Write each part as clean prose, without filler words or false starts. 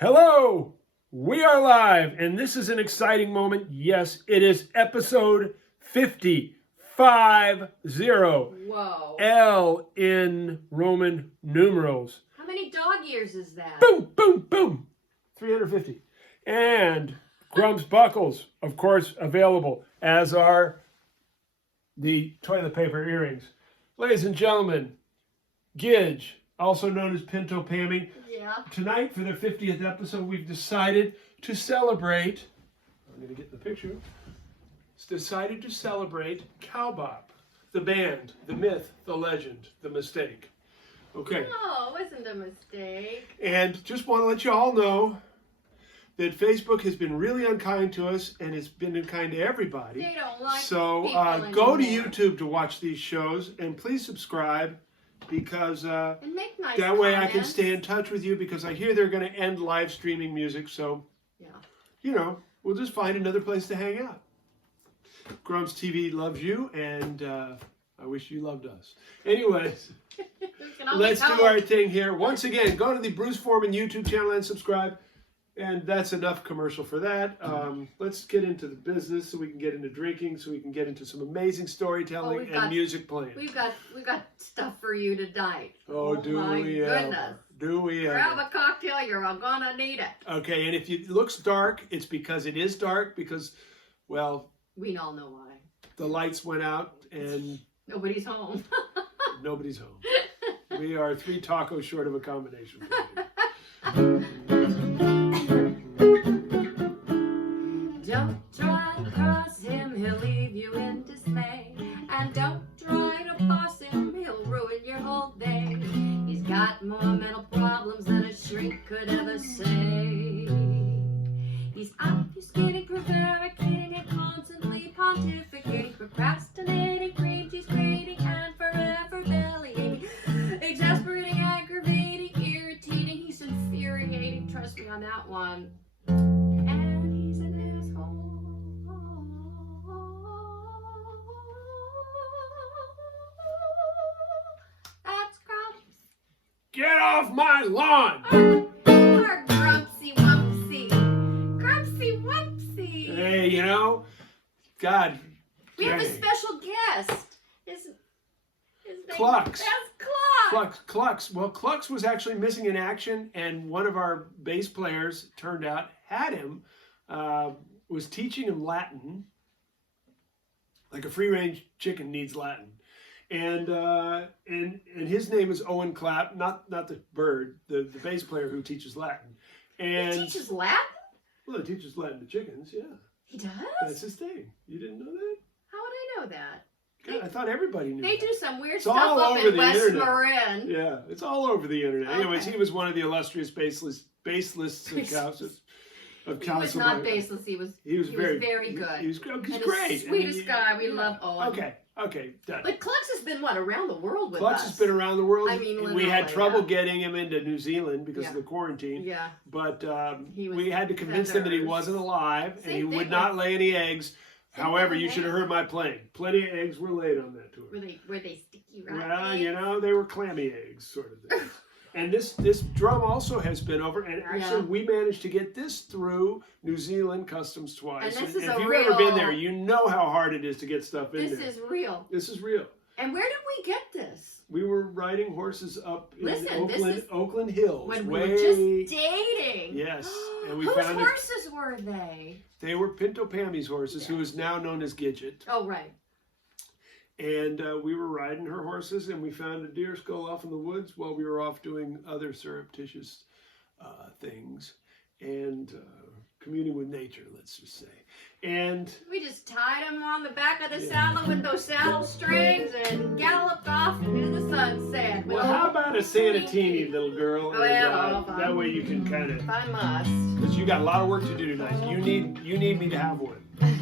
Hello, we are live, and this is an exciting moment. Yes, it is episode 50. Whoa. L in Roman numerals. How many dog years is that? Boom, boom, boom. 350. And Grumps buckles, of course, available, as are the toilet paper earrings. Ladies and gentlemen, Gidget, also known as Pinto Pammy. Yeah. Tonight, for their 50th episode, we've decided to celebrate. I'm going to get the picture. It's decided to celebrate Cow Bop, the band, the myth, the legend, the mistake. Okay. No, it wasn't a mistake. And just want to let you all know that Facebook has been really unkind to us, and it's been unkind to everybody. They don't like So people go to anymore. YouTube to watch these shows, and please subscribe, because And make nice that way I can comments. stay in touch with you, because I hear they're going to end live streaming music. So, Yeah. you know, we'll just find another place to hang out. GrumpsTV loves you, and I wish you loved us. Anyways, let's do our thing here. Once again, go to the Bruce Foreman YouTube channel and subscribe. And that's enough commercial for that. Let's get into the business so we can get into drinking, so we can get into some amazing storytelling and music playing. We've got stuff for you tonight. Oh, do my we goodness. Do we Grab a cocktail, you're gonna need it. Okay, and if it looks dark, it's because it is dark, because, well, We all know why. the lights went out and Nobody's home. nobody's home. We are 3 tacos short of a combination. Don't try to cross him, he'll leave you in dismay. And don't try to boss him, he'll ruin your whole day. He's got more mental problems than a shrink could ever say. He's obfuscating, prevaricating, and constantly pontificating, procrastinating, cream cheese grating, and forever bellying. Exasperating, aggravating, irritating, he's infuriating, trust me on that one. And he's an asshole. That's Grumps. Get off my lawn! Our Grumpsy Wumpsy. Grumpsy Wumpsy. Hey, you know, God. We have a dang. special guest. His name Clux. That's Clux. Clux. Well, Clux was actually missing in action, and one of our bass players, turned out, had him, was teaching him Latin, like a free-range chicken needs Latin. And his name is Owen Clapp, not the bird, the bass player who teaches Latin. And He teaches Latin? well, he teaches Latin to chickens, yeah. He does? That's his thing. You didn't know that? How would I know that? God, I thought everybody knew They that. do some weird It's stuff all up over in the West internet. Marin. Yeah, it's all over the internet. Okay. Anyways, he was one of the illustrious basslists of He was not Castleberry. baseless. He was very good. He was And he's the great. sweetest guy. We love Owen. Okay, done. But Clux has been, around the world with Clux us? has been around the world. I mean, and we had literally, trouble yeah. getting him into New Zealand because of Yeah. the quarantine. Yeah. But He was we had to convince him that he feathers. wasn't alive and Same he thing would not with- lay any eggs. Same However, thing you with should have eggs. heard my playing. Plenty of eggs were laid on that tour. Were they sticky rotten Well, eggs? you know, they were clammy eggs, sort of thing. And this drum also has been over, and actually Yeah. we managed to get this through New Zealand Customs twice. And this And is if a you've ever been real- there, you know how hard it is to get stuff in This there. is real. This is real. And where did we get this? We were riding horses up in Listen, this is Oakland Hills. When we way, were just dating. Yes, and we Whose found it. horses were they? They were Pinto Pammy's horses, who Yeah. is now known as Gidget. Oh, right. And we were riding her horses, and we found a deer skull off in the woods while we were off doing other surreptitious things and communing with nature, let's just say. And We just tied him on the back of the saddle with those saddle strings and galloped off into the sunset. well, how about a Sanatini, little girl? Well, And, fine. that way you can kind of, If I must. because you got a lot of work to do tonight. You need me to have one. I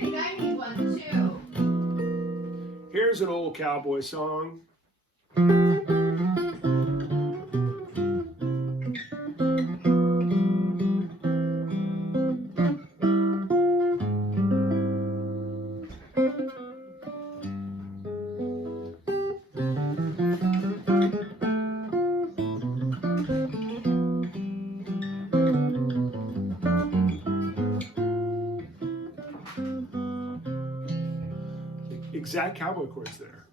think I need one too. Here's an old cowboy song. exact cowboy chords there.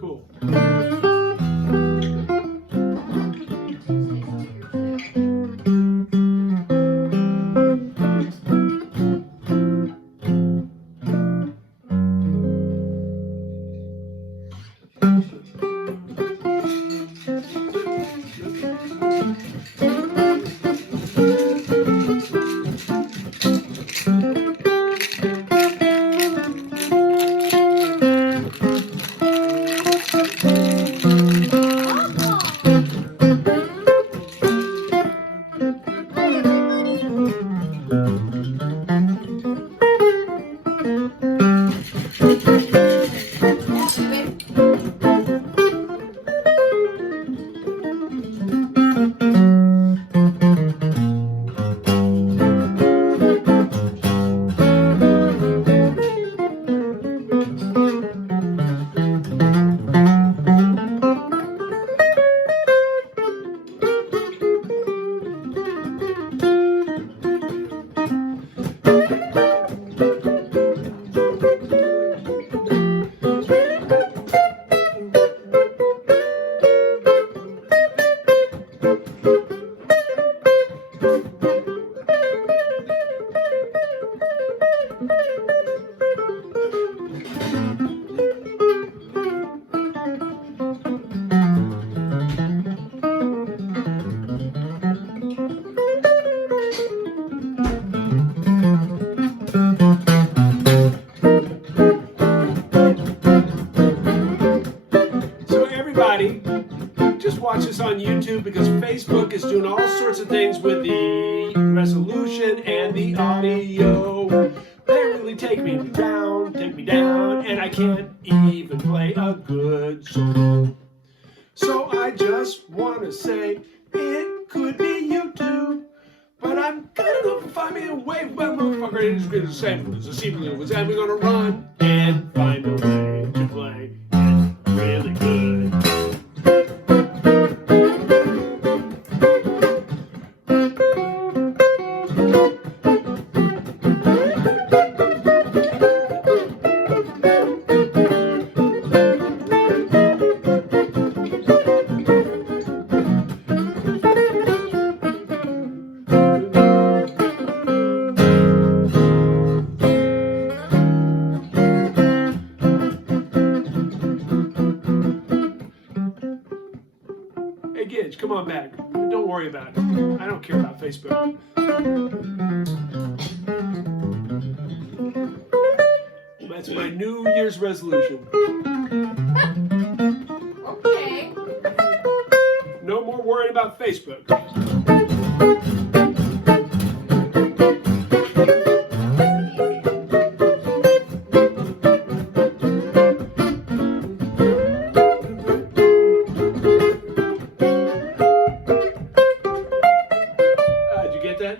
Cool. Just watch us on YouTube because Facebook is doing all sorts of things with the resolution and the audio. They really take me down, and I can't even play a good solo. So I just want to say it could be YouTube, but I'm gonna go find me a way. Well, motherfucker, it's the same as the CPU was, and we're gonna run and find a way to play it really good. Hey Gidge, come on back. Don't worry about it. I don't care about Facebook. That's my New Year's resolution. Okay. No more worrying about Facebook. Did you get that?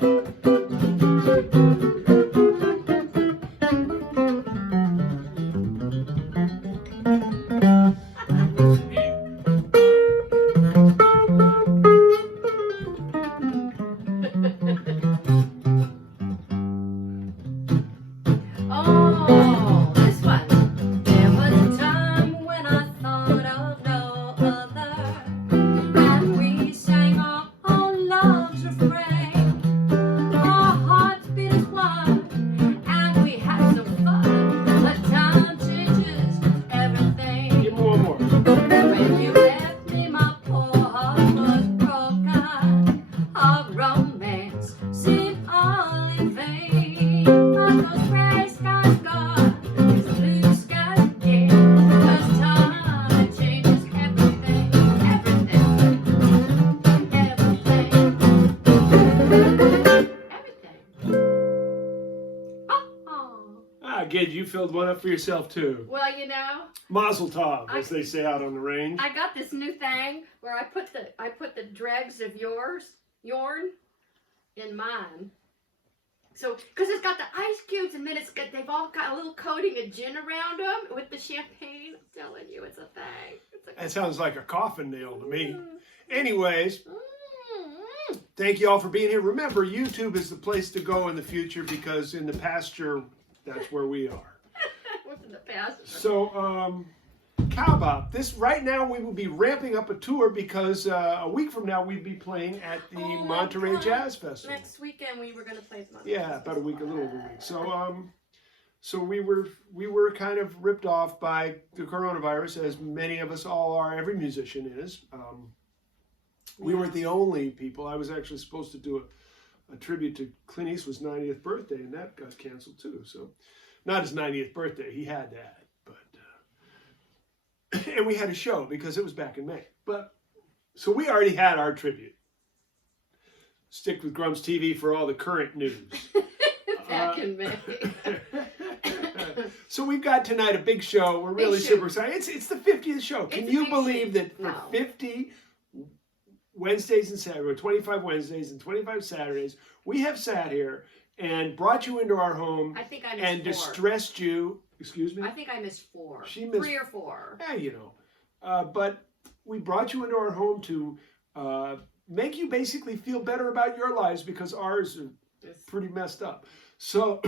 Paige, you filled one up for yourself too. Well, you know, Mazel tov, as they say out on the range. I got this new thing where I put the dregs of yarn in mine. So, because it's got the ice cubes, and then they've all got a little coating of gin around them with the champagne. I'm telling you, it's a thing. That sounds like a coffin nail to me. Anyways, thank you all for being here. Remember, YouTube is the place to go in the future because in the pasture, that's where we are. What's in the pasture? So, Cow Bop. Right now we will be ramping up a tour because a week from now we'd be playing at the Monterey Jazz Fest. Next weekend we were going to play at the Monterey. Yeah, about a week, a little over a week. So we were kind of ripped off by the coronavirus, as many of us all are. Every musician is. We weren't the only people. I was actually supposed to do a tribute to Clint Eastwood's 90th birthday, and that got canceled too. So, not his 90th birthday. He had that, but and we had a show because it was back in May. But so we already had our tribute. Stick with Grumps TV for all the current news. Back in May. So we've got tonight a big show. We're really super excited. It's the 50th show. Can you believe that for 50 Wednesdays and Saturdays, or 25 Wednesdays and 25 Saturdays, we have sat here and brought you into our home and distressed you. Excuse me? I think I missed 4. She missed 3 or 4. Yeah, you know. But we brought you into our home to make you basically feel better about your lives because ours are pretty messed up. So,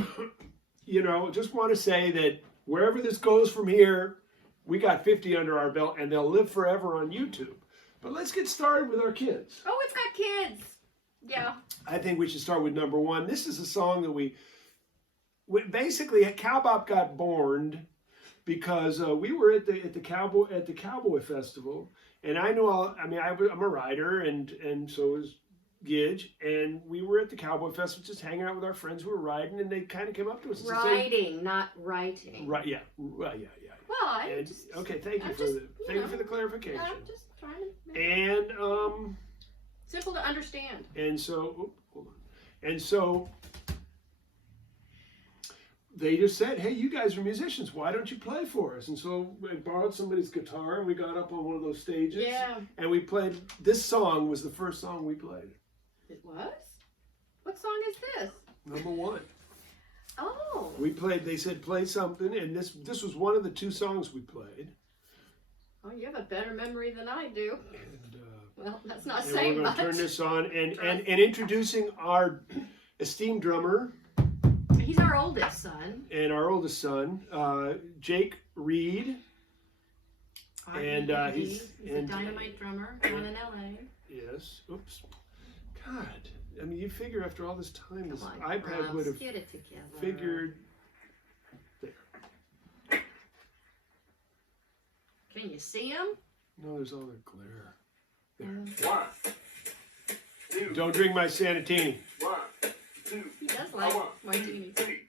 you know, just want to say that wherever this goes from here, we got 50 under our belt and they'll live forever on YouTube. But let's get started with our kids. Oh, it's got kids. Yeah. I think we should start with number 1. This is a song that we basically, Cow Bop got born because we were at the Cowboy Festival, and I'm a rider, and so is Gidge, and we were at the Cowboy Festival just hanging out with our friends who were riding, and they kind of came up to us and riding, not writing. Right? Yeah. Well, okay. Thank you for the clarification. I'm just trying to. And simple to understand. And so, hold on. And so they just said, "Hey, you guys are musicians. Why don't you play for us?" And so I borrowed somebody's guitar, and we got up on one of those stages. Yeah. And we played. This song was the first song we played. It was? What song is this? Number 1. Oh. We played. They said play something, and this was one of the 2 songs we played. Oh, you have a better memory than I do. And, well, that's not saying we're much. We're going to turn this on, and introducing our esteemed drummer. He's our oldest son. And our oldest son, Jake Reed. And he's a dynamite drummer down in LA. Yes. Oops. God. I mean, you figure after all this time, this on, iPad Grumps, would have get it together. figured. There. Can you see him? No, there's all that glare. Yeah. 1, 2. Don't drink my Sanatini. 1, 2. He does like martinis. 3.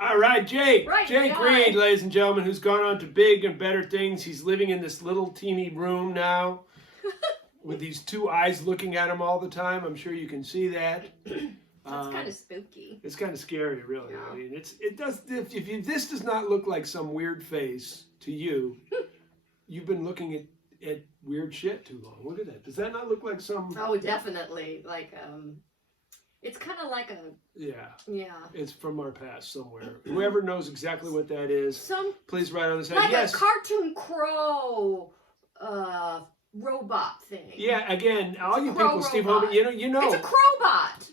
All right, Jake. Right, Jake yeah. Reed, ladies and gentlemen, who's gone on to big and better things. He's living in this little teeny room now with these two eyes looking at him all the time. I'm sure you can see that. That's kind of spooky. It's kind of scary, really. Yeah. I mean, it does. If this does not look like some weird face to you, you've been looking at weird shit too long. Look at that. Does that not look like some? Oh, definitely. Like, it's kind of like a. Yeah. Yeah. It's from our past somewhere. Whoever knows exactly what that is, please write on the side. Like Yes. a cartoon crow, robot thing. Yeah. Again, all you crow people, Steve robot. Homan, you know. It's a crowbot.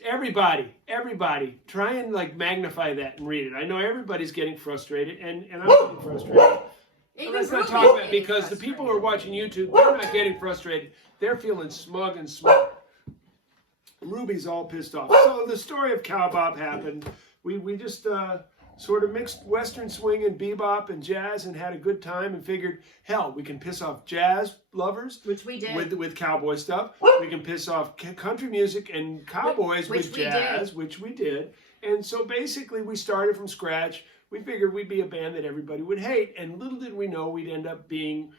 Everybody, try and like magnify that and read it. I know everybody's getting frustrated, and I'm getting frustrated. Even Let's not Ruby's talk about getting because the people who are frustrated. watching YouTube, they're not getting frustrated. They're feeling smug and smart. Ruby's all pissed off. So the story of Cow Bop happened. We just sort of mixed Western swing and bebop and jazz and had a good time and figured, hell, we can piss off jazz lovers. Which we did. With cowboy stuff. We can piss off country music and cowboys Which with we jazz, did. which we did. And so basically we started from scratch. We figured we'd be a band that everybody would hate. And little did we know we'd end up being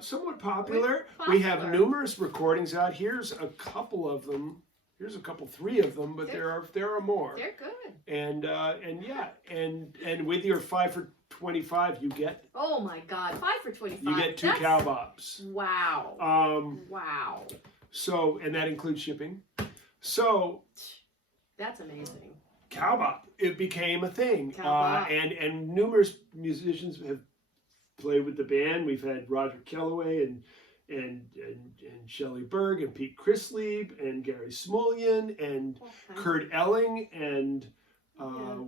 somewhat popular. We have numerous recordings out. Here's a couple of them. Here's a couple, 3 of them, but there are more. They're good. And yeah, and with your 5 for 25, you get. Oh my God, 5 for 25. You get 2 Cow Bops. Wow. Wow. So, and that includes shipping. So, That's amazing. Cow Bop, it became a thing. Cow Bop. And numerous musicians have played with the band. We've had Roger Kellaway and Shelley Berg and Pete Chrislieb and Gary Smulyan and Kurt Elling and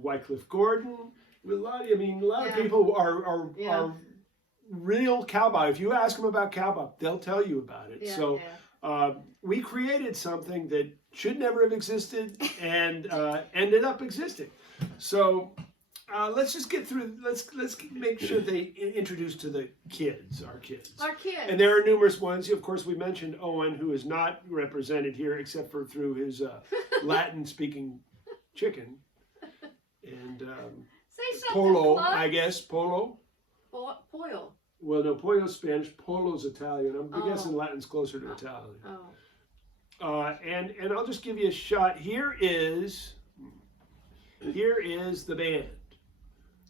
Wycliffe Gordon. A lot of people are real Cow Bop. If you ask them about Cow Bop, they'll tell you about it. We created something that should never have existed and ended up existing. So let's just get through. Let's make sure they introduce to the kids, our kids. Our kids. And there are numerous ones. Of course, we mentioned Owen, who is not represented here except for through his Latin-speaking chicken. And Say something, Polo, Clark. I guess. Polo. Pollo. Well, no, Pollo's Spanish. Polo's Italian. I'm guessing Latin's closer to Italian. Oh. And I'll just give you a shot. Here is the band.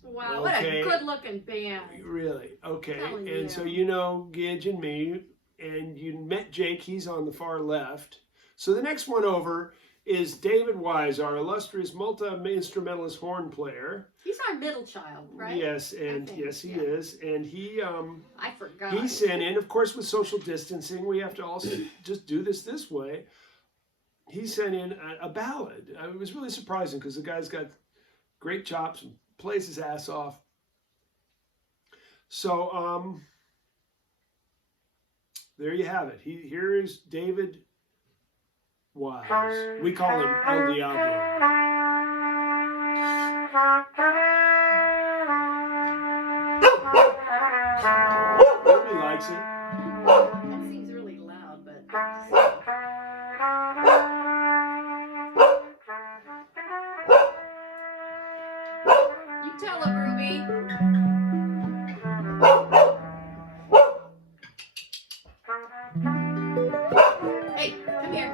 Wow, what a good-looking band. Really? Okay. Telling And you. so you know Gidge and me, and you met Jake. He's on the far left. So the next one over is David Wise, our illustrious multi-instrumentalist horn player. He's our middle child, right? Yes, and yes, he is. And he I forgot. he sent in, of course, with social distancing, we have to also just do this way. He sent in a ballad. It was really surprising because the guy's got great chops and plays his ass off. So there you have it. Here is David Wise. We call him El Diablo. Nobody likes it. That seems really loud, but... You tell him, Ruby. Hey, come here.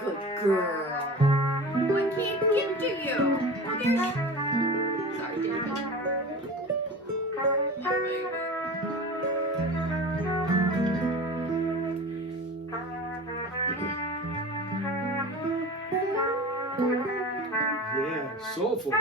Good girl. I can't get to you. Oh, there's... Sorry, David. Yeah, soulful.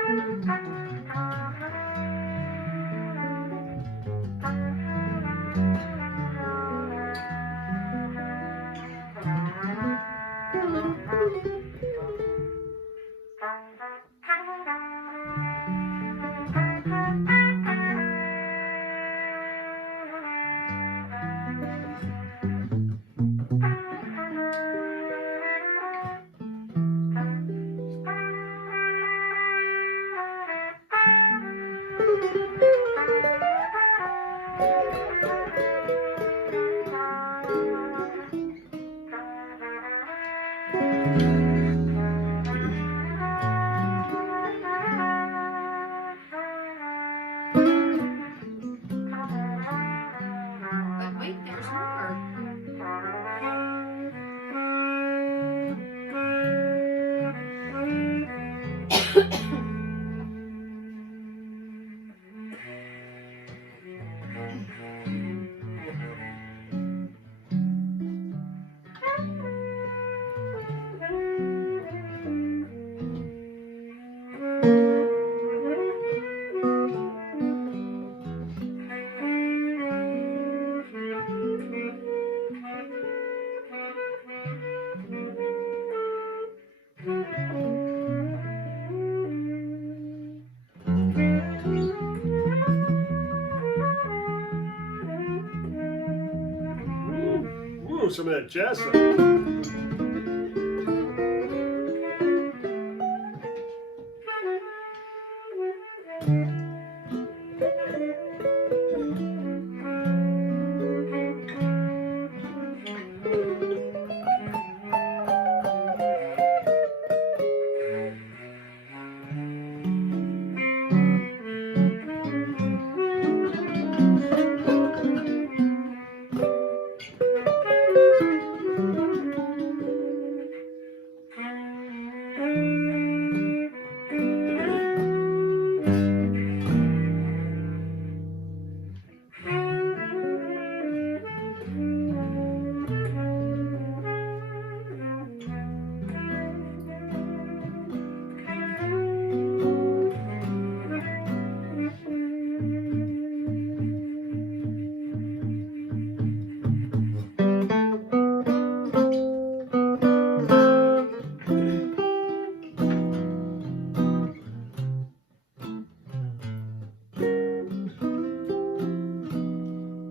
Ooh, some of that jazz stuff.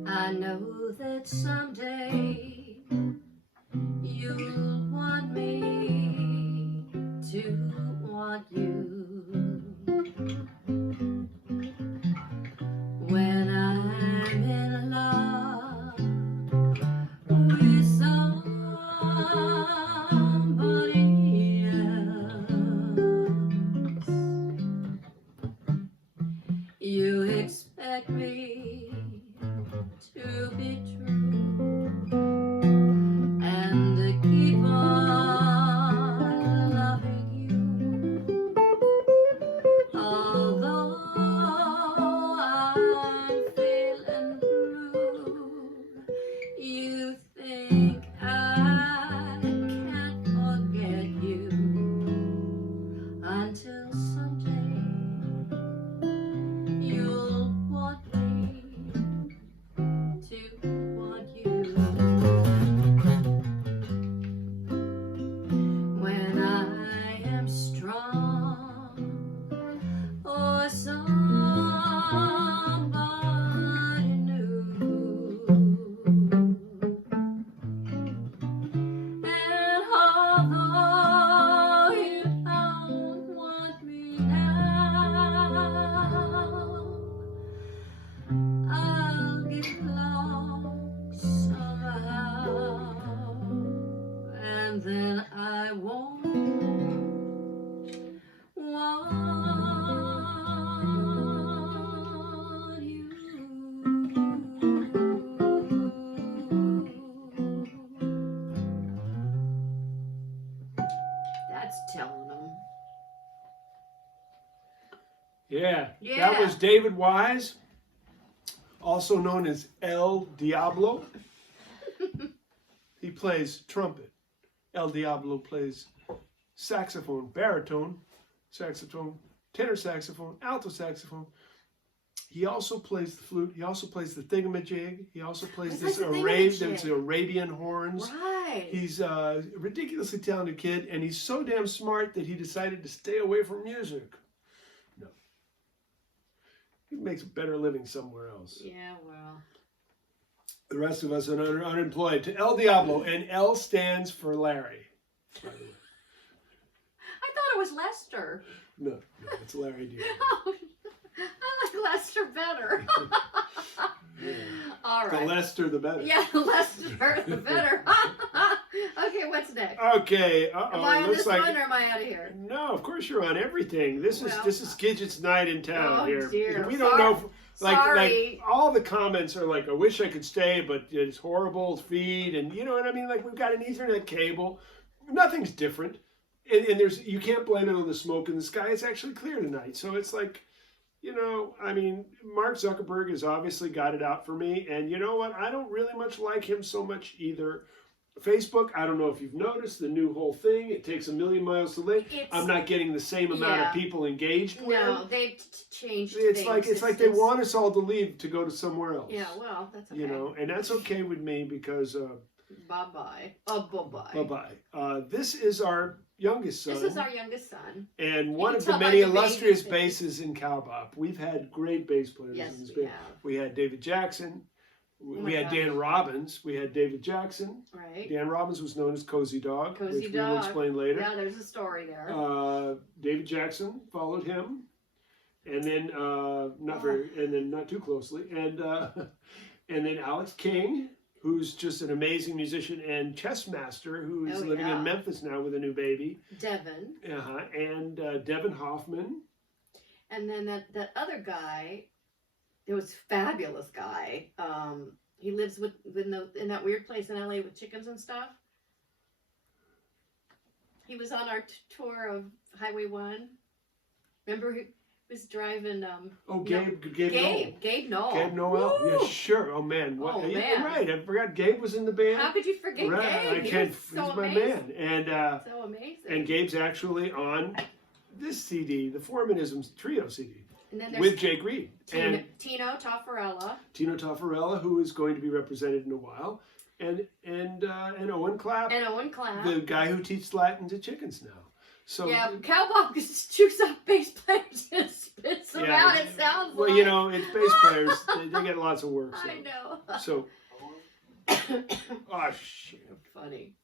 I know that someday you'll want me to want you. When I'm in love with somebody else, you expect me to be true and to keep on loving you. Although I'm feeling blue, you think I can't forget you until someday you'll want me to want you. When I am strong or somebody new, and although you don't want me now, I'll get lost somehow, and then I won't want you. That's telling them. Yeah, Yeah. that was David Wise, also known as El Diablo. He plays trumpet. El Diablo plays saxophone, baritone, saxophone, tenor saxophone, alto saxophone. He also plays the flute. He also plays the thingamajig. He also plays What's this the thingamajig? It's Arabian horns. Right. He's a ridiculously talented kid, and he's so damn smart that he decided to stay away from music. No. He makes a better living somewhere else. Yeah, well. The rest of us are unemployed. To El Diablo, and L stands for Larry, by the way. I thought it was Lester. No, it's Larry Diablo. Oh, I like Lester better. Yeah. All The right. Lester, the better. Yeah, Lester the better. Okay, what's next? Okay. Am I on this one or am I out of here? No, of course you're on everything. This is Gidget's night in town Oh, here. dear. We don't know. Like Sorry. all the comments are like, I wish I could stay, but it's horrible feed, and you know what I mean. Like we've got an Ethernet cable. Nothing's different, and there's you can't blame it on the smoke in the sky. It's actually clear tonight, so it's like. You know, I mean, Mark Zuckerberg has obviously got it out for me. And you know what? I don't really much like him so much either. Facebook, I don't know if you've noticed the new whole thing. It takes a million miles to live. I'm not getting the same amount of people engaged with. No, they've changed It's things. like they want us all to leave to go to somewhere else. Yeah, well, that's okay. You know, and that's okay with me because... bye-bye. Oh, bye-bye. Bye-bye. This is our youngest son. This is our youngest son. And one can of the tell by many the illustrious bass. basses in Cow Bop. We've had great bass players Yes, in this we band. have. We had David Jackson. We had Dan Robbins. We had David Jackson. Right. Dan Robbins was known as Cozy Dog, Cozy which Dog. we will explain later. Yeah, there's a story there. David Jackson followed him, and then not too closely, and then Alex King, who's just an amazing musician and chess master, who is living in Memphis now with a new baby. Devin. And Devin Hoffman. And then that other guy, it was fabulous guy. He lives in that weird place in LA with chickens and stuff. He was on our tour of Highway 1. Remember he was driving Gabe Noel. Gabe Noel. Woo! Yeah, sure. Oh man. What? Oh, You're man. right. I forgot Gabe was in the band. How could you forget Right. Gabe? I can't. He was so He's my amazing. man. And So amazing. and Gabe's actually on this CD, the Foremanisms Trio CD, And then there's with Jake Reed and Tino Tafarella. Tino Tafarella, who is going to be represented in a while, and Owen Clapp, And Owen Clapp. the guy who teaches Latin to chickens now. So Yeah, Cow Bop just chews up bass players and spits them out, it sounds well, like. you know, it's bass players. they get lots of work. So. I know. So, oh shit. Funny.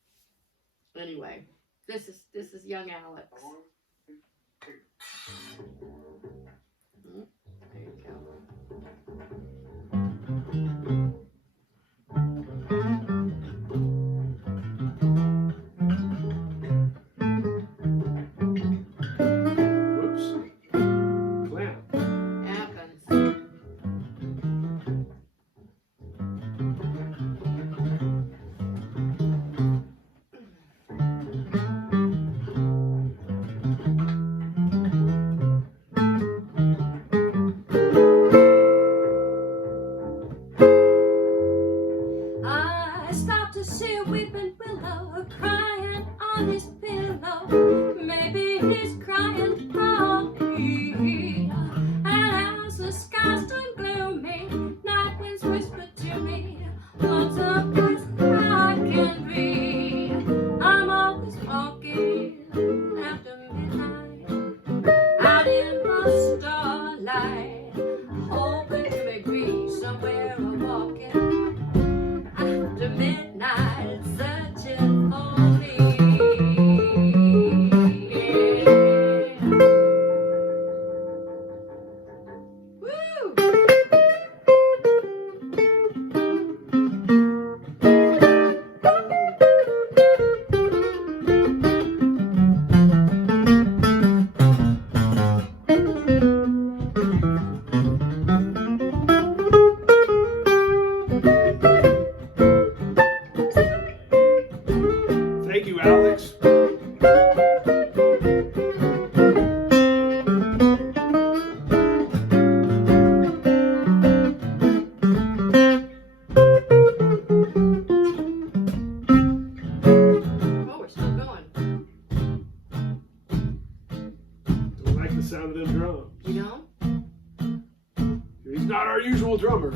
Anyway, this is young Alex. There you go. Whoops. Clam. Happens. I stopped to see a weeping willow crying on his pillow. Maybe he's crying for me. And as the sky's turned gloomy, night winds whisper to me, what's a place I can be? I'm always walking after midnight, out in the starlight, hoping to make me somewhere walking after midnight, searching for me. Woo! Thank you, Alex. Oh, we're still going. Don't like the sound of them drums. You know? He's not our usual drummer.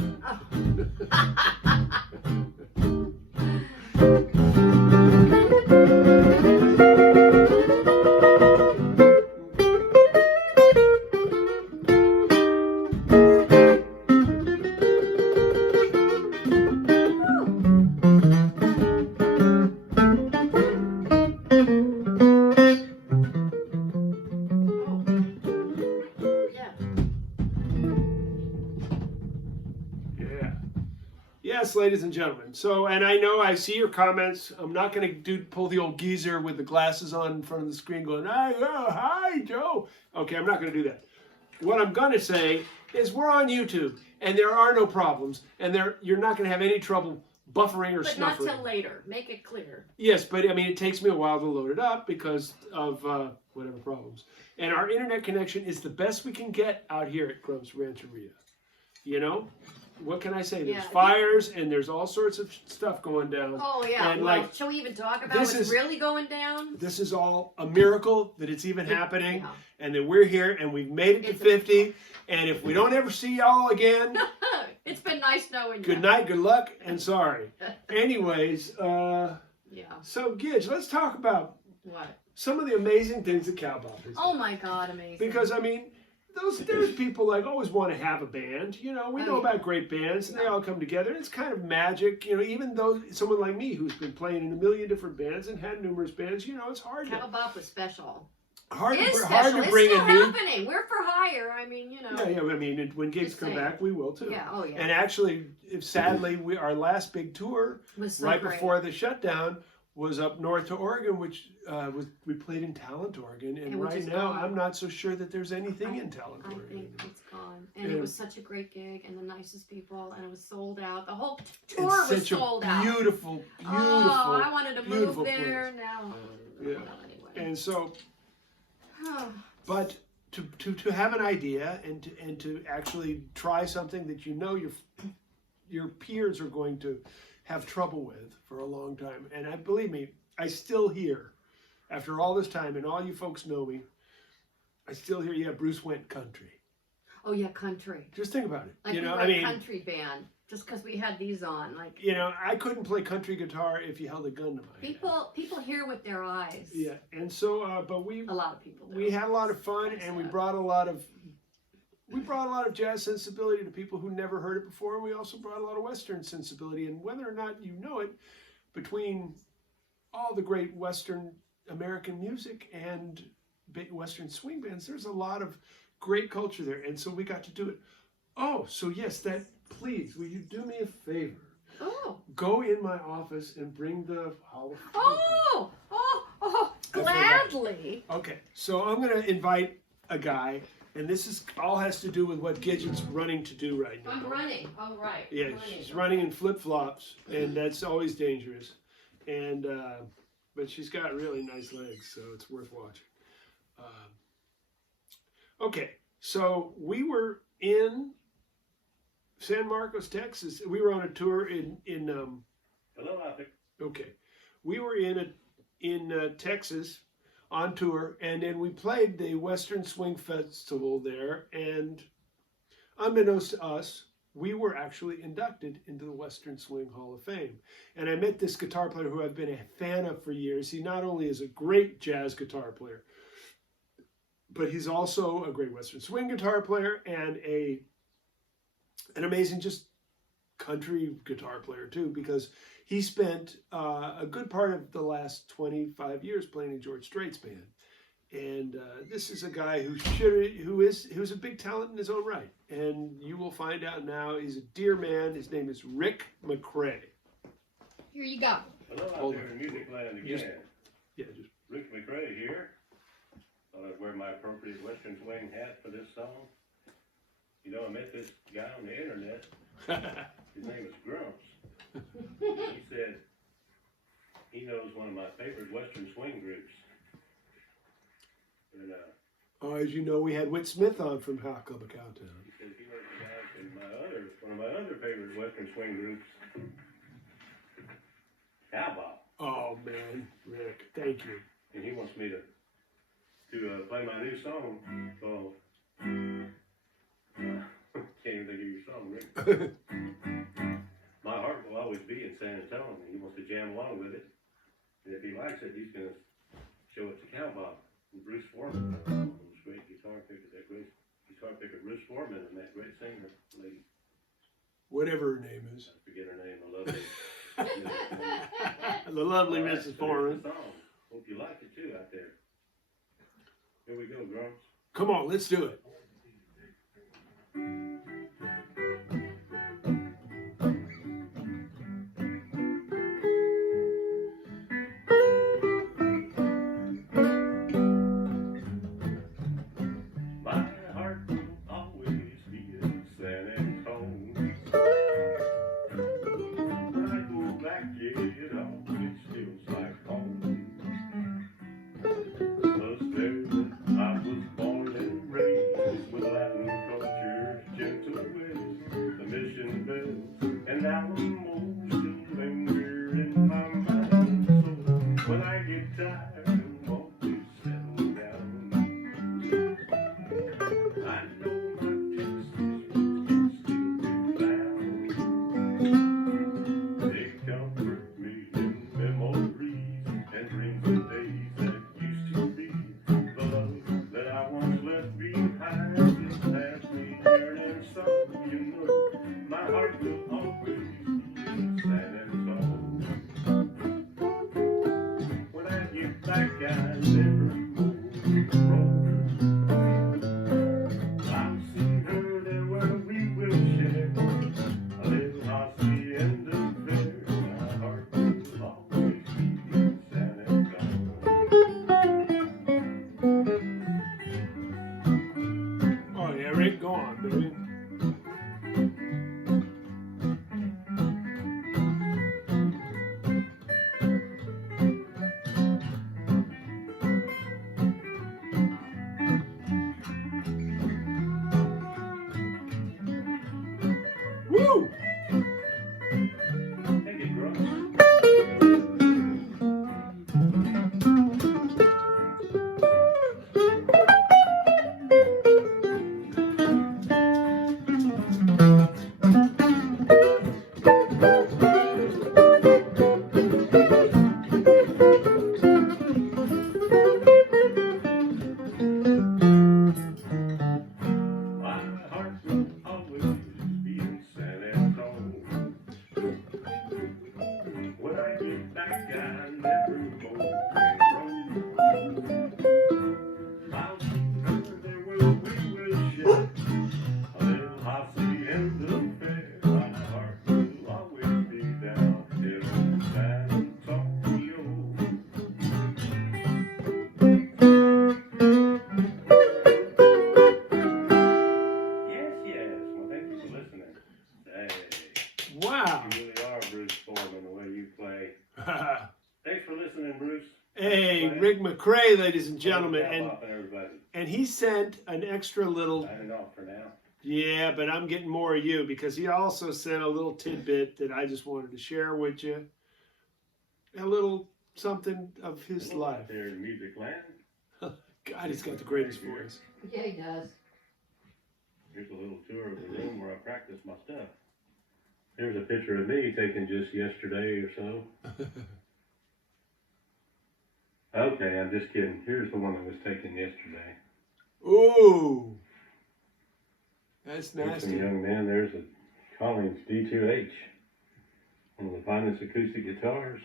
Yeah. Yeah. Yes, ladies and gentlemen. So, and I know I see your comments. I'm not going to pull the old geezer with the glasses on in front of the screen going, hi, Joe. Okay, I'm not going to do that. What I'm going to say is we're on YouTube, and there are no problems, and you're not going to have any trouble buffering or But not snuffering. till later. Make it clear. Yes, but I mean, it takes me a while to load it up because of whatever problems. And our internet connection is the best we can get out here at Grumps Rancheria. You know? What can I say? There's Yeah. fires and there's all sorts of stuff going down. Oh, yeah. And Well, like, shall we even talk about this what's is- really going down? this is all a miracle that it's even happening. Yeah. And that we're here and we've made it to It's a 50. And if we don't ever see y'all again, It's been nice knowing you. good night, good luck, and sorry. Anyways, Yeah. so Gidge, let's talk about What? some of the amazing things that Cow Bop is. Oh my God, amazing. Because, I mean, there's people like always want to have a band. You know, we know about great bands, and they all come together. And it's kind of magic. You know, even though someone like me who's been playing in a million different bands and had numerous bands, you know, it's hard. Cow Bop was special. Hard It's to special. bring It's still a new. happening. We're for hire. I mean, you know. Yeah. I mean, when gigs Just come saying. back, we will too. Yeah. Oh yeah. And actually, sadly, our last big tour Was so right great. before the shutdown was up north to Oregon, which we played in Talent, Oregon. And which right is now, gone. I'm not so sure that there's anything in Talent, I Oregon. think it's gone. And Yeah. it was such a great gig and the nicest people and it was sold out. The whole tour It's was such sold a out. beautiful. Oh, I wanted to move beautiful there place. now. Yeah. Well, anyway. And so, but to have an idea and to actually try something that you know your peers are going to have trouble with for a long time. And believe me, I still hear, after all this time, and all you folks know me, I still hear, yeah, Bruce went country. Oh yeah, country. Just think about it. Like you know, we were I mean, a country band just because we had these on. Like you know, I couldn't play country guitar if you held a gun to my head. people hear with their eyes. Yeah, and so, but we A lot of people do. we had a lot of fun, and we brought a lot of jazz sensibility to people who never heard it before, and we also brought a lot of Western sensibility. And whether or not you know it, between all the great Western American music and big Western swing bands, there's a lot of great culture there, and so we got to do it. Oh, so yes, please, will you do me a favor? Oh. Go in my office and bring the Hall of Fame. Oh, gladly. Okay, so I'm going to invite a guy, and this all has to do with what Gidget's running to do right now. I'm running. Oh, right. Yeah, she's running in flip-flops, and that's always dangerous. And but she's got really nice legs, so it's worth watching. Okay, so we were in San Marcos, Texas. We were on a tour in Hello out there. okay, we were in Texas on tour, and then we played the Western Swing Festival there, and unbeknownst to us, we were actually inducted into the Western Swing Hall of Fame. And I met this guitar player who I've been a fan of for years. He not only is a great jazz guitar player, but he's also a great Western Swing guitar player and an amazing just country guitar player too, because he spent a good part of the last 25 years playing in George Strait's band. And this is a guy who's a big talent in his own right. And you will find out now, he's a dear man. His name is Rick McCrae. Here you go. Hello out Hold there on. in Music Land again. Just Rick McCrae here. Thought I'd wear my appropriate Western Swing hat for this song. You know, I met this guy on the internet. His name is Grumps. He said he knows one of my favorite Western Swing groups. And oh, as you know, we had Whit Smith on from Hot Club of Cowtown. he said he knows the guys in one of my other favorite Western Swing groups, Cow Bop. Oh man, Rick, thank you. And he wants me to play my new song called can't even think of your song, Rick. My heart will always be in San Antonio. He wants to jam along with it. And if he likes it, he's going to show it to Cow Bop and Bruce Foreman. Those great guitar picker, that great guitar picker Bruce Foreman and that great singer lady. Whatever her name is. I forget her name, the lovely. The lovely All right, Mrs. so Foreman. here's the song. Hope you like it too out there. Here we go, Grumps. Come on, let's do it. My heart will always be in San Antonio. When I go back, it always feels like home. 'Cause there I was born and raised. heart will always be sad and soft. When I get back, I never more I'll see her there where we will share a little hossy and a fair. My heart will always be sad and soft. Oh yeah, Rick, go on, baby. Woo! Thank you, Grumps. My heart will always be sad and cold. When I get back, I never go I'll see her there where we will share a little hossy and a fair. My heart will always be down here in San Antonio. Yes, yes. Well, thank you for listening. Hey, Wow. you really are Bruce Foreman the way you play. Thanks for listening, Bruce. Hey, Rick McCrae, ladies and gentlemen, Cow and Bop and everybody. he sent an extra little. Signing off for now. Yeah, but I'm getting more of you because he also sent a little tidbit that I just wanted to share with you. A little something of his life. Out there in music land. God, he's got the greatest voice. Yeah, he does. Here's a little tour of the room where I practice my stuff. Here's a picture of me taken just yesterday or so. Okay, I'm just kidding. Here's the one that was taken yesterday. Ooh, that's Here's nasty. some young men. There's a Collins D2H, one of the finest acoustic guitars.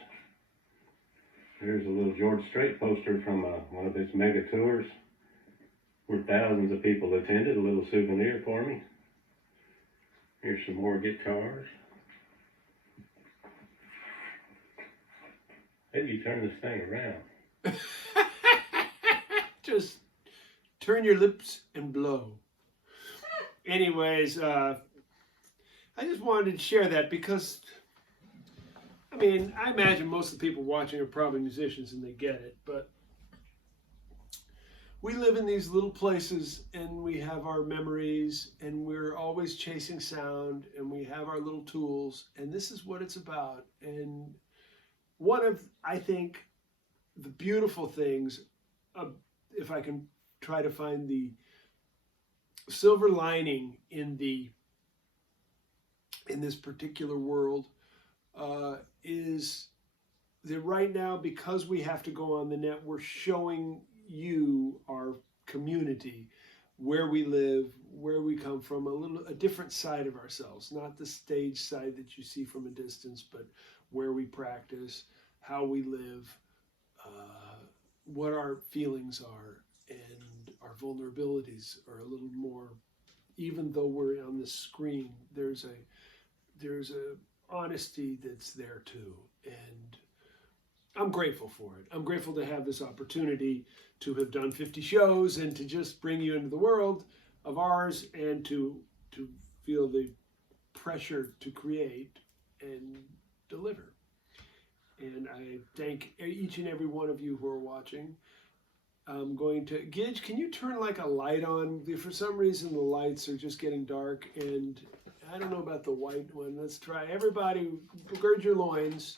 Here's a little George Strait poster from one of his mega tours where thousands of people attended, a little souvenir for me. Here's some more guitars. Maybe you turn this thing around. Just turn your lips and blow. Anyways, I just wanted to share that because, I mean, I imagine most of the people watching are probably musicians and they get it, but we live in these little places and we have our memories and we're always chasing sound and we have our little tools and this is what it's about. And one of, I think, the beautiful things, if I can try to find the silver lining in this particular world, is that right now, because we have to go on the net, we're showing you, our community, where we live, where we come from, a different side of ourselves, not the stage side that you see from a distance, but where we practice, how we live, what our feelings are, and our vulnerabilities are a little more. Even though we're on the screen, there's a honesty that's there too, and I'm grateful for it. I'm grateful to have this opportunity to have done 50 shows and to just bring you into the world of ours and to feel the pressure to create and deliver. And I thank each and every one of you who are watching. I'm going to, Gidge, can you turn like a light on? For some reason the lights are just getting dark and I don't know about the white one. Let's try. Everybody, gird your loins.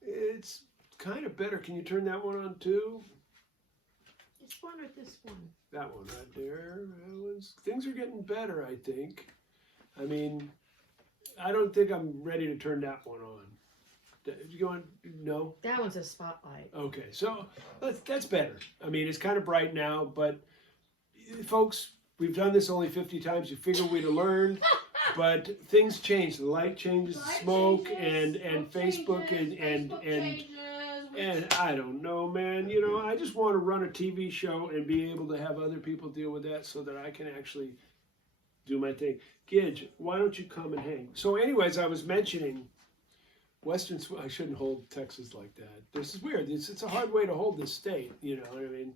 It's kind of better. Can you turn that one on too? This one or this one? That one right there. Things are getting better, I think. I mean, I don't think I'm ready to turn that one on. You going? No? That one's a spotlight. Okay, so that's better. I mean, it's kind of bright now, but folks, we've done this only 50 times. You figure we'd have learned, but things change. The light changes, the smoke, and Facebook and I don't know, man. You know, I just want to run a TV show and be able to have other people deal with that so that I can actually do my thing. Gidge, why don't you come and hang? So anyways, I was mentioning I shouldn't hold Texas like that. This is weird. It's a hard way to hold this state, you know what I mean?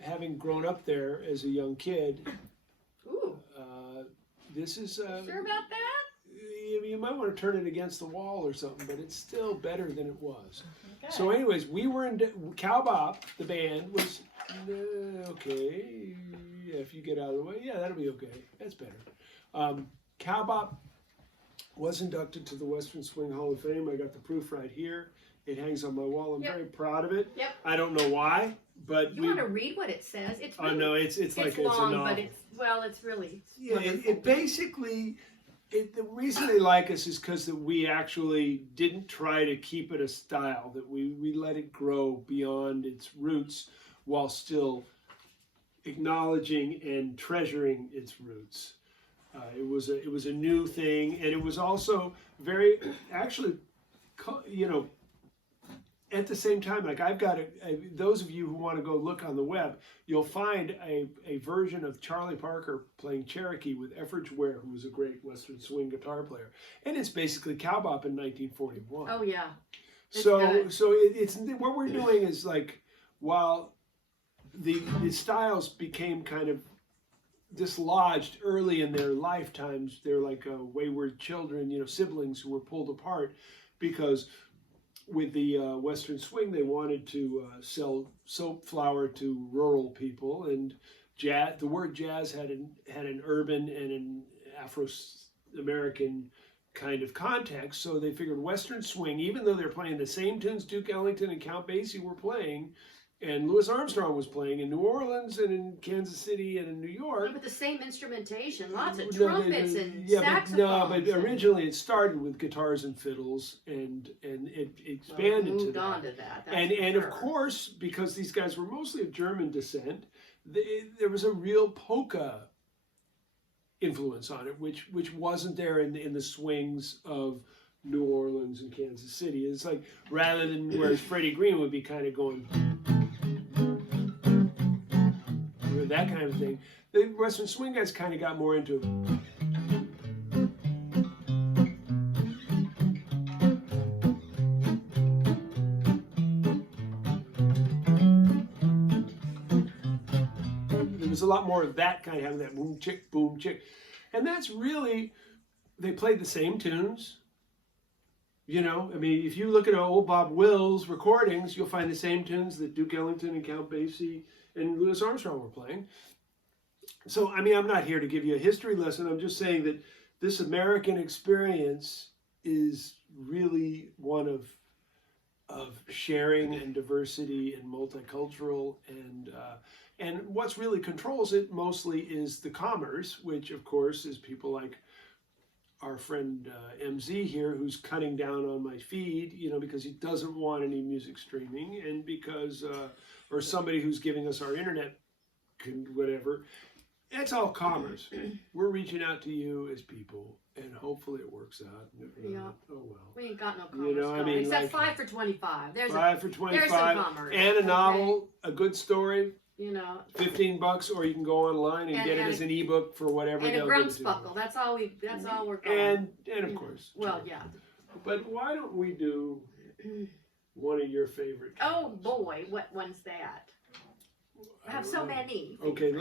Having grown up there as a young kid, this is... sure about that? You might want to turn it against the wall or something, but it's still better than it was. Okay. So anyways, we were in Cow Bop, the band was, okay, yeah, if you get out of the way, yeah, that'll be okay. That's better. Cow Bop was inducted to the Western Swing Hall of Fame. I got the proof right here. It hangs on my wall. I'm very proud of it. Yep. I don't know why, but you want to read what it says? It's really, no, it's like it's long, a novel. but it's really it basically. The reason they like us is because that we actually didn't try to keep it a style, that we let it grow beyond its roots while still acknowledging and treasuring its roots. It was a new thing, and it was also very, actually, you know, at the same time, like I've got those of you who want to go look on the web, you'll find a version of Charlie Parker playing Cherokee with Efforts Ware, who was a great Western swing guitar player, and it's basically Cow Bop in 1941. Oh yeah. So it's what we're doing is like, while the styles became kind of dislodged early in their lifetimes, they're like wayward children, you know, siblings who were pulled apart because with the Western swing, they wanted to sell soap flour to rural people, and jazz. The word jazz had an urban and an Afro-American kind of context. So they figured Western swing, even though they're playing the same tunes Duke Ellington and Count Basie were playing, and Louis Armstrong was playing in New Orleans and in Kansas City and in New York. With the same instrumentation, lots of trumpets and saxophones. But originally it started with guitars and fiddles, and it expanded to that. To that. And of course, because these guys were mostly of German descent, there was a real polka influence on it, which wasn't there in the swings of New Orleans and Kansas City. It's like, rather than whereas Freddie Green would be kind of going, that kind of thing, the Western swing guys kind of got more into there was a lot more of that kind of having that boom chick, and that's really, they played the same tunes. You know, I mean, if you look at old Bob Wills recordings, you'll find the same tunes that Duke Ellington and Count Basie and Louis Armstrong were playing. So, I mean, I'm not here to give you a history lesson. I'm just saying that this American experience is really one of sharing and diversity and multicultural, and what's really controls it mostly is the commerce, which of course is people like our friend MZ here, who's cutting down on my feed, you know, because he doesn't want any music streaming, and because, or somebody who's giving us our internet, whatever. It's all commerce. We're reaching out to you as people, and hopefully it works out. Yeah. Oh well. We ain't got no commerce. You know, I mean, except like, 5 for 25. There's 5 for 25, there's some commerce, and a novel, a good story. You know, $15, or you can go online and get it as an ebook for whatever. And a Grumps buckle. That's all we're going. And of course. Well, yeah. But why don't we do one of your favorite? Oh boy, what one's that? I have so many. Okay,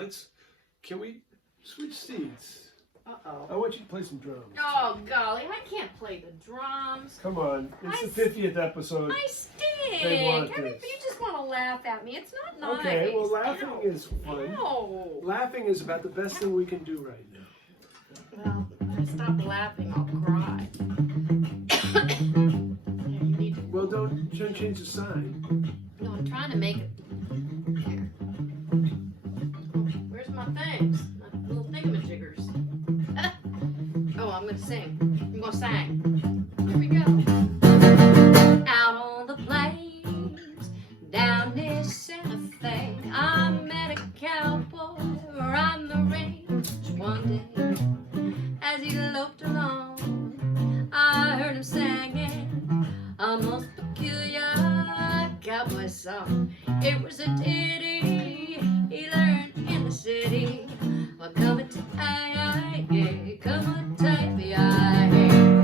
can we switch seats? Uh-oh. I want you to play some drums. Oh, golly, I can't play the drums. Come on, it's the 50th episode. I stink. You just want to laugh at me. It's not nice. Okay, well, laughing is fun. No. Laughing is about the best thing we can do right now. Well, if I stop laughing, I'll cry. Here, you need to... Well, don't change the sign. No, I'm trying to make it. Here. Where's my things? My little thingamajiggers. Oh, I'm going to sing. I'm going to sing. Here we go. Out on the plains, down near Santa Fe, I met a cowboy cowboy song. It was a ditty he learned in the city. Well, come and take, come and take me,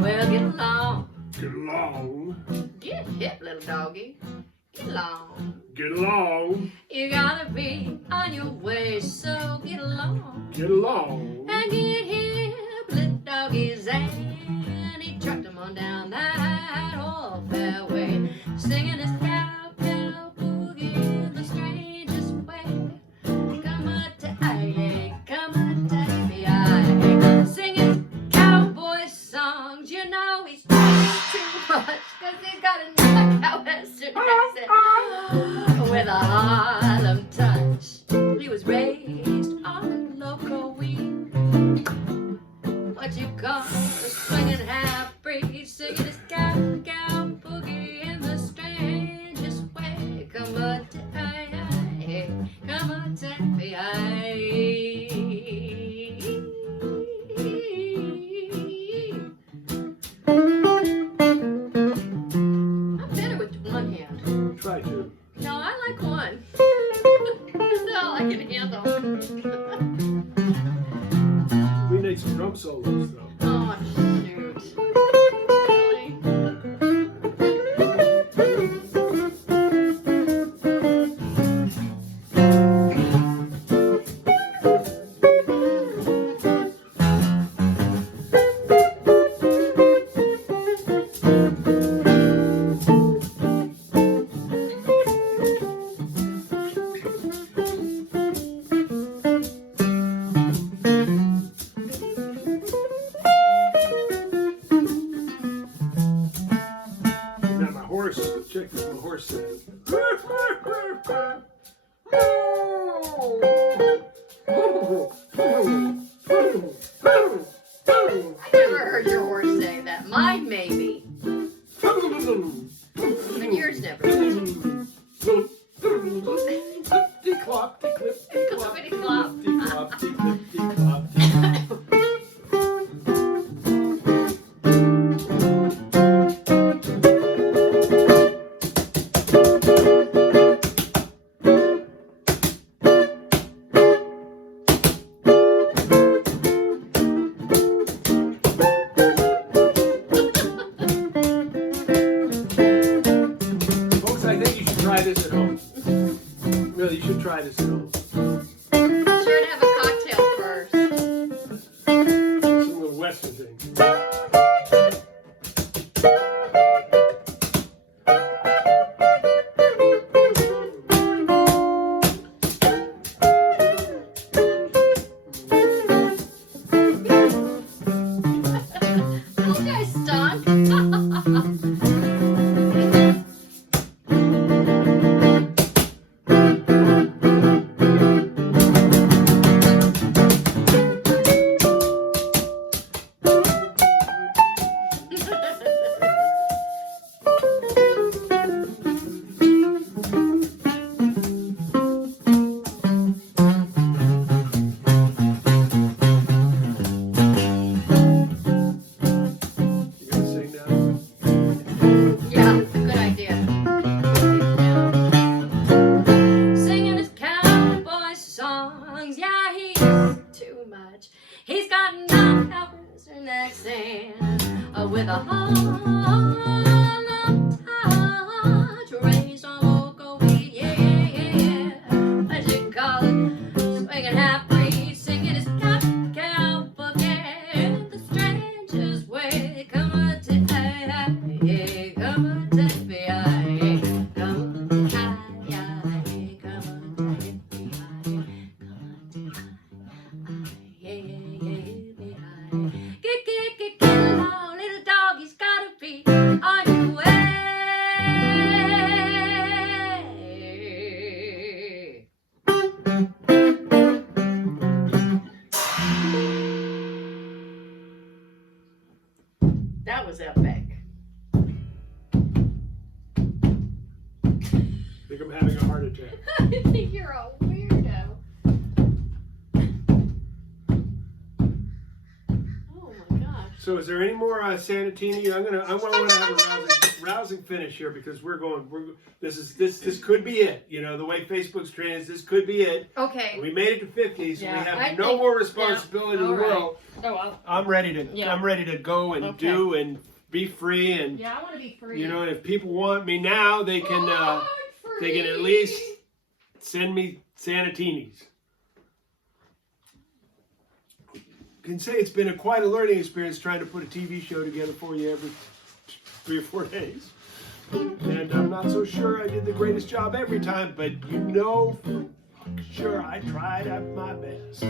well, get along. Get along. Get hip, little doggy. Get along. Get along. You gotta be on your way, so get along. Get along. And get hip, little doggies, and he trucked him on down that old fairway, singing his cow, cow boogie in the strangest way. Come on, take me, singing cowboy songs. You know he's too much, 'cause he's got another cowboy accent with a Harlem touch. He was raised on local weed, what you call a swinging half-breed, singing his cow, cow boogie in the strangest way. Come on, take me, I'm better with one hand. Try to. No, I like one. That's all I can handle. We need some drum solos though. Oh, shoot. Really? Now my horse, check what my horse says. I never heard your horse say that. Mine maybe, but yours never. Declop, declip, Clippity clop. declop, declip, declop. Folks, I think you should try this at home. Really, you should try this at home. Be sure to have a cocktail first. It's a little Western thing. Little guy stunk. You gonna sing now? Yeah, good idea. Singing his cowboy songs, yeah, he's too much. He's got no Western accent with a Harlem touch, raised on local weed, yeah. What you call it? Swinging half-breed, singing his cow boogie in the strangest way. Come on, take me, come on, take me, come on, get along, little doggy's gotta be on your way. That was epic. I think I'm having a heart attack. I think you're a weirdo. Oh my gosh. So is there any more Sanatini? I want to have a rousing finish here because this could be it. You know, the way Facebook's trends, this could be it. Okay. We made it to 50, so Yeah, we have I no think- more responsibility in the all right. world. Oh well. I'm ready to go and Okay. do and be free, and Yeah, I want to be free. you know, if people want me now, they can at least send me Sanatinis. Can say it's been quite a learning experience trying to put a TV show together for you every 3 or 4 days. And I'm not so sure I did the greatest job every time, but you know, sure, I tried my best.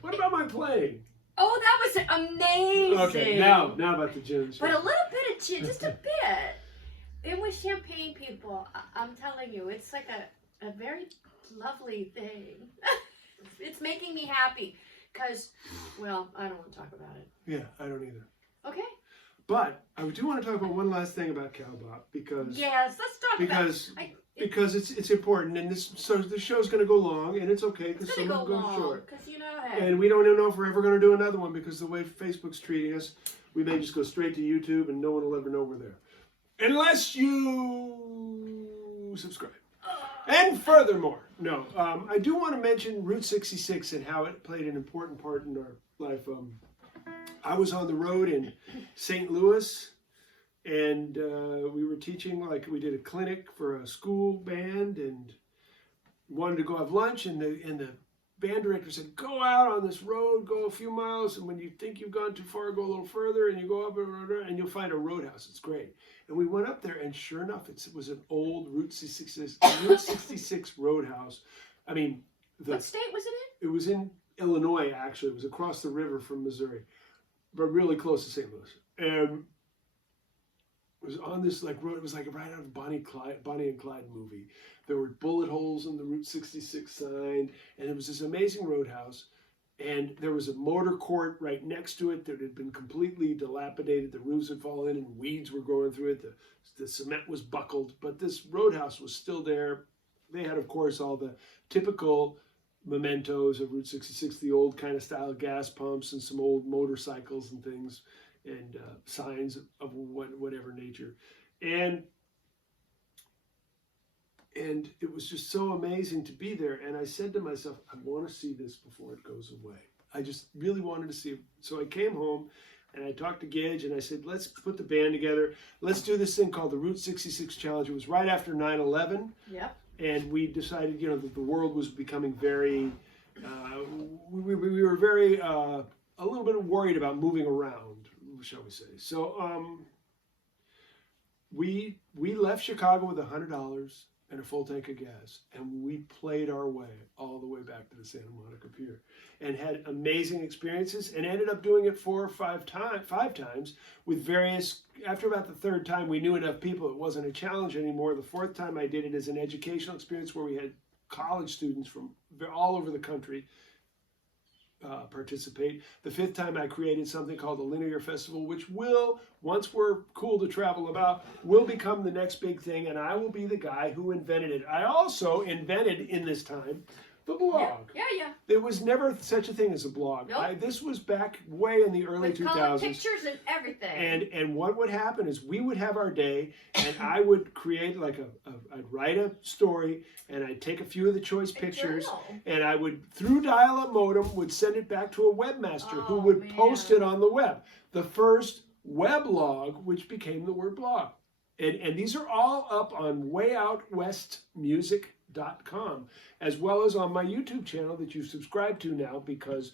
What about my playing? Oh, that was amazing. Okay, now about the gin. But a little bit of gin, just a bit. And with champagne, people, I'm telling you, it's like a very lovely thing. It's making me happy. Because, well, I don't want to talk about it. Yeah, I don't either. Okay. But I do want to talk about one last thing about Cow Bop because yes, let's talk because it's important, and this show's going to go long, and it's okay because some of them go short. Because hey. And we don't even know if we're ever going to do another one because the way Facebook's treating us, we may just go straight to YouTube, and no one will ever know we're there, unless you subscribe. And furthermore, I do want to mention Route 66 and how it played an important part in our life. I was on the road in St. Louis, and we were teaching, we did a clinic for a school band, and wanted to go have lunch, and the band director said, go out on this road, go a few miles, and when you think you've gone too far, go a little further, and you go up, and you'll find a roadhouse. It's great. And we went up there, and sure enough, it was an old Route 66 roadhouse. I mean, what state was it in? It was in Illinois, actually. It was across the river from Missouri, but really close to St. Louis. And it was on this road. It was like right out of Bonnie and Clyde movie. There were bullet holes in the Route 66 sign, and it was this amazing roadhouse. And there was a motor court right next to it that had been completely dilapidated. The roofs had fallen in, and weeds were growing through it. The cement was buckled, but this roadhouse was still there. They had, of course, all the typical mementos of Route 66, the old kind of style gas pumps and some old motorcycles and things, and signs of whatever nature. And it was just so amazing to be there. And I said to myself, I want to see this before it goes away. I just really wanted to see it. So I came home and I talked to Gage and I said, let's put the band together. Let's do this thing called the Route 66 Challenge. It was right after 9/11. Yep. And we decided, you know, that the world was becoming very, we were very, a little bit worried about moving around, shall we say. So we left Chicago with $100 and a full tank of gas, and we played our way all the way back to the Santa Monica Pier, and had amazing experiences, and ended up doing it 4 or 5 times with various. After about the 3rd time, we knew enough people; it wasn't a challenge anymore. The 4th time, I did it as an educational experience where we had college students from all over the country participate. The 5th time, I created something called the Linear Festival, which will, once we're cool to travel about, will become the next big thing, and I will be the guy who invented it. I also invented, in this time, the blog. Yeah. There was never such a thing as a blog. Nope. This was back way in the early With 2000s. color pictures and everything. And what would happen is we would have our day, and I would create like I'd write a story, and I'd take a few of the choice pictures, journal. and I would, through dial-up modem, would send it back to a webmaster who Oh, would post man. it on the web. The first weblog, which became the word blog. And these are all up on wayoutwestmusic.com, as well as on my YouTube channel that you subscribe to now because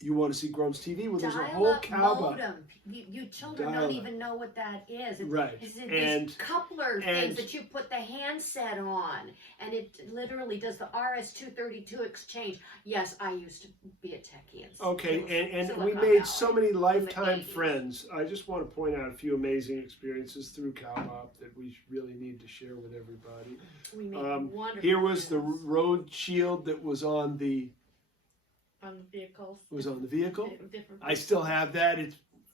you want to see GrumpsTV. Well, there's a whole Dial-up Cow Bop. modem. You children Dial-up. don't even know what that is. Right. It's And- these coupler and- things that you put the handset on, and it literally does the RS-232 exchange. Yes, I used to be a techie. Okay, and we Silicon made so Valley many in the lifetime 80s. friends. I just want to point out a few amazing experiences through Cow Bop that we really need to share with everybody. We made wonderful Here was the friends road shield that was on the vehicles. vehicle. I still have that.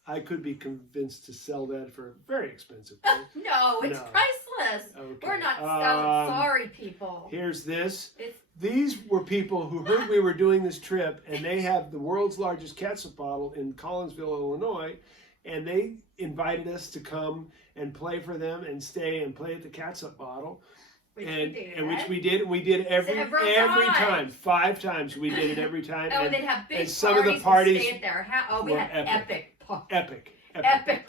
I could be convinced to sell that for a very expensive price. No, it's No. priceless. Okay. We're not selling. Sorry, people. Here's this. It's These were people who heard we were doing this trip, and they have the world's largest catsup bottle in Collinsville, Illinois, and they invited us to come and play for them and stay and play at the catsup bottle. Which we did. We did every time. 5 times we did it every time. Oh, and they'd have big and some of the parties stay at their house. We were had epic epic.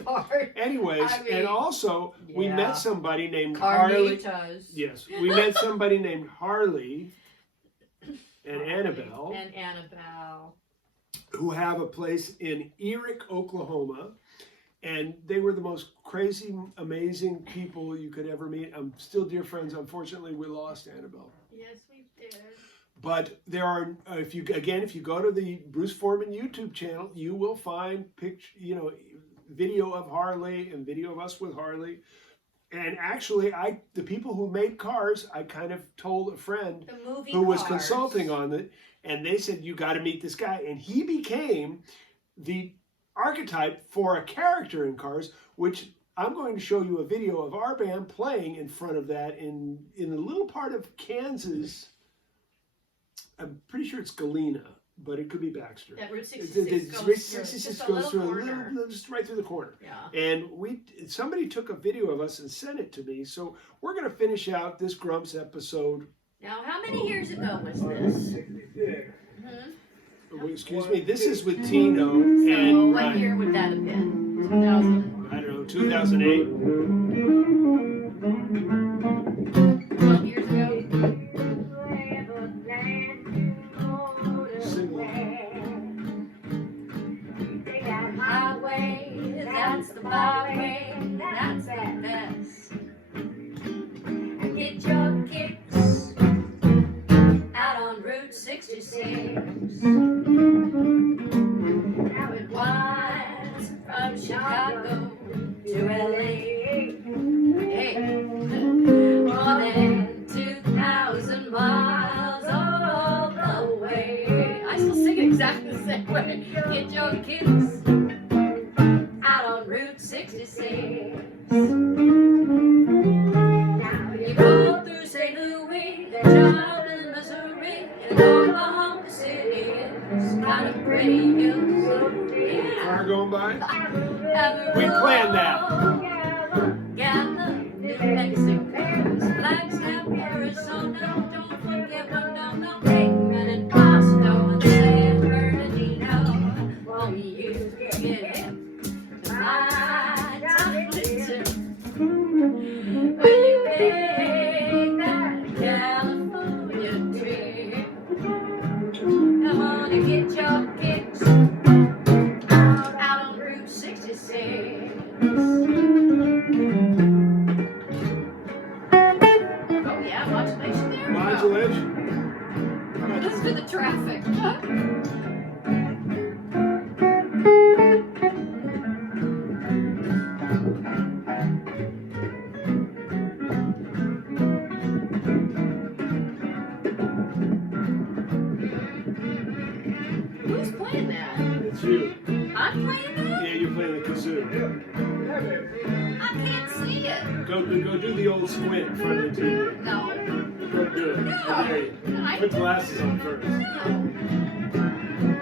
parties. Anyways, and also we Yeah. met somebody named Harley. Carnitas. Yes, we met somebody named Harley and Annabelle, who have a place in Erick, Oklahoma. And they were the most crazy, amazing people you could ever meet. I'm still dear friends. Unfortunately, we lost Annabelle. Yes, we did. But there are, if you go to the Bruce Foreman YouTube channel, you will find video of Harley and video of us with Harley. And actually, the people who made Cars, I kind of told a friend who was consulting on it, and they said, you got to meet this guy. And he became the archetype for a character in Cars, which I'm going to show you a video of our band playing in front of that in a little part of Kansas. I'm pretty sure it's Galena, but it could be Baxter. That Route 66 goes through just right through the corner. Yeah. And somebody took a video of us and sent it to me. So we're going to finish out this Grumps episode. Now, how many years ago was this? Excuse me, this is with Tino and what year would that have been? 2000? I don't know, 2008. 12 years ago? Highway, that's the byway, that's the best. Get your kicks out on Route 66. Now it winds from Chicago to LA. Hey, more than 2,000 miles all the way. I still sing it exactly the same way. Get your kicks out on Route 66. Now you go through St. Louis, down in Missouri, and Oklahoma City. It's kind of pretty, you. Car going by? Yeah. We planned that. Come on and get your kicks out on Route 66. Oh yeah, modulation there. We go. Modulation. Listen to the traffic. Who's playing that? It's you. I'm playing that? Yeah, you're playing the kazoo. I can't see it. Go do the old squint in front of the TV. No. Go do it. No. Okay. Put glasses on first. No.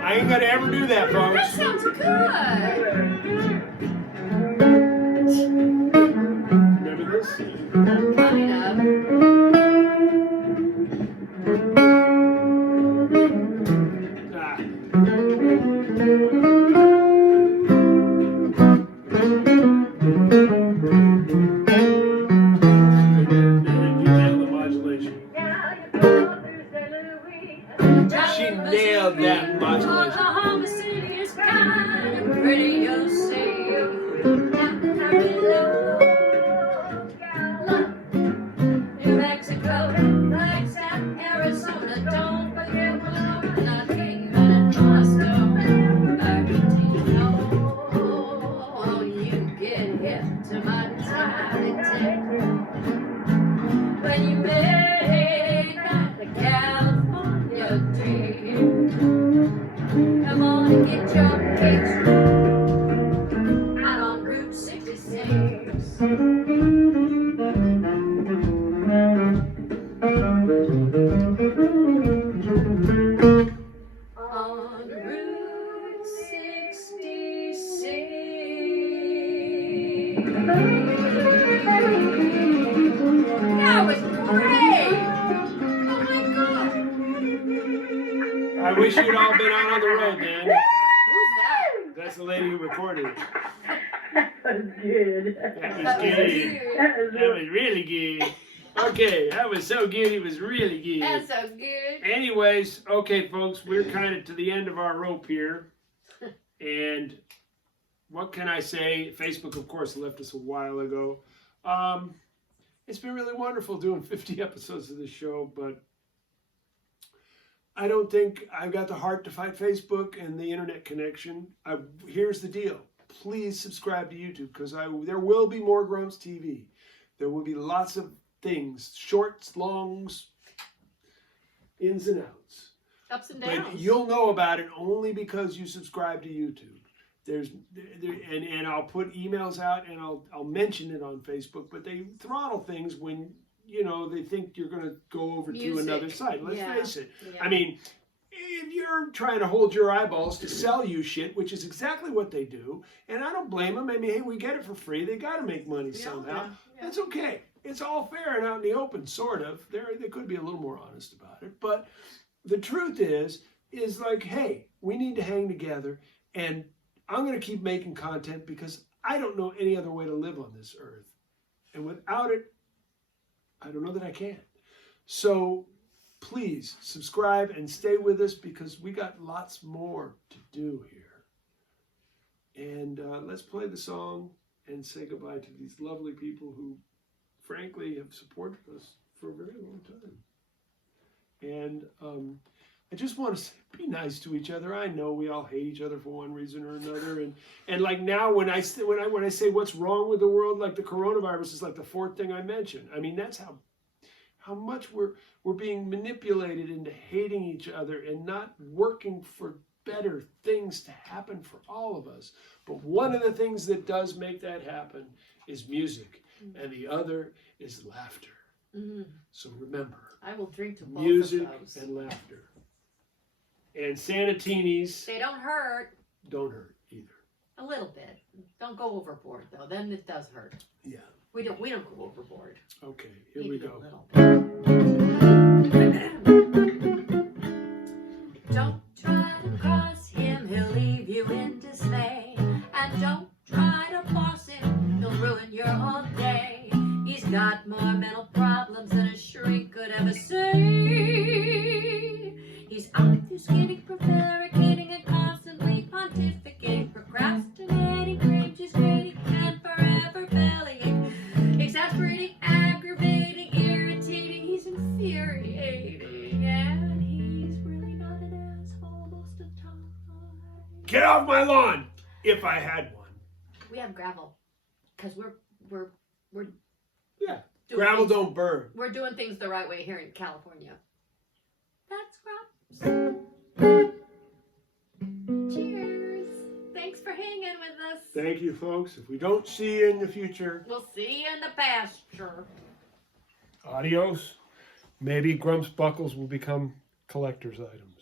I ain't gonna ever do that, That folks. sounds good. Remember this? Kind of. Ah. The modulation. She nailed that modulation. Oklahoma City is kind of pretty, you'll see. New Mexico, Flagstaff, Arizona, don't forget Monterey, King, and Moscow. Argentina, oh, you get hip to my mentality. When you make the California dream, come on and get your kicks out on Route 66. On Route 66. That was great! Oh my God! I wish you'd all been out on the road, man. Who's that? That's the lady who recorded it. That was good. That was That was good. you. That was That was really good. Okay, that was so good. It was really good. That's so good. Anyways, okay, folks, we're kind of to the end of our rope here. And what can I say? Facebook, of course, left us a while ago. It's been really wonderful doing 50 episodes of this show, but I don't think I've got the heart to fight Facebook and the internet connection. Here's the deal. Please subscribe to YouTube because there will be more Grumps TV. There will be lots of things, shorts, longs, ins and outs. Ups and downs. But you'll know about it only because you subscribe to YouTube. And I'll put emails out and I'll mention it on Facebook, but they throttle things when they think you're going to go over to another site. Let's face it. Yeah. I mean, if you're trying to hold your eyeballs to sell you shit, which is exactly what they do, and I don't blame them. I mean, hey, we get it for free. They got to make money somehow. Yeah. That's okay. It's all fair and out in the open, sort of. They could be a little more honest about it, but the truth is like, hey, we need to hang together, and I'm going to keep making content because I don't know any other way to live on this earth, and without it, I don't know that I can. So please subscribe and stay with us because we got lots more to do here. And let's play the song and say goodbye to these lovely people who, frankly, have supported us for a very long time. And I just want to say, be nice to each other. I know we all hate each other for one reason or another. And like now, when I say what's wrong with the world, like the coronavirus is like the fourth thing I mention. I mean, that's how much we're being manipulated into hating each other and not working for better things to happen for all of us. But one of the things that does make that happen is music, and the other is laughter. Mm-hmm. So remember, I will drink to both music of those. and laughter. And Sanatinis They don't hurt. don't hurt either. A little bit. Don't go overboard though. Then it does hurt. Yeah. We don't go overboard. Okay, here Maybe we go. A little. Don't try to cross him, he'll leave you in dismay. And don't try to boss him, he'll ruin your whole day. He's got more mental problems than a shrink could ever say. He's out obfuscating, prevaricating, and constantly pontificating, procrastinating, cream cheese grating, and forever bellying, exasperating, aggravating, irritating. He's infuriating, and he's really not an asshole most of the time. Get off my lawn, if I had one. We have gravel, because we're Yeah, doing gravel things- don't burn. We're doing things the right way here in California. That's Grumps. Cheers. Thanks for hanging with us. Thank you, folks. If we don't see you in the future, We'll see you in the pasture. adios. Maybe Grumps buckles will become collector's items.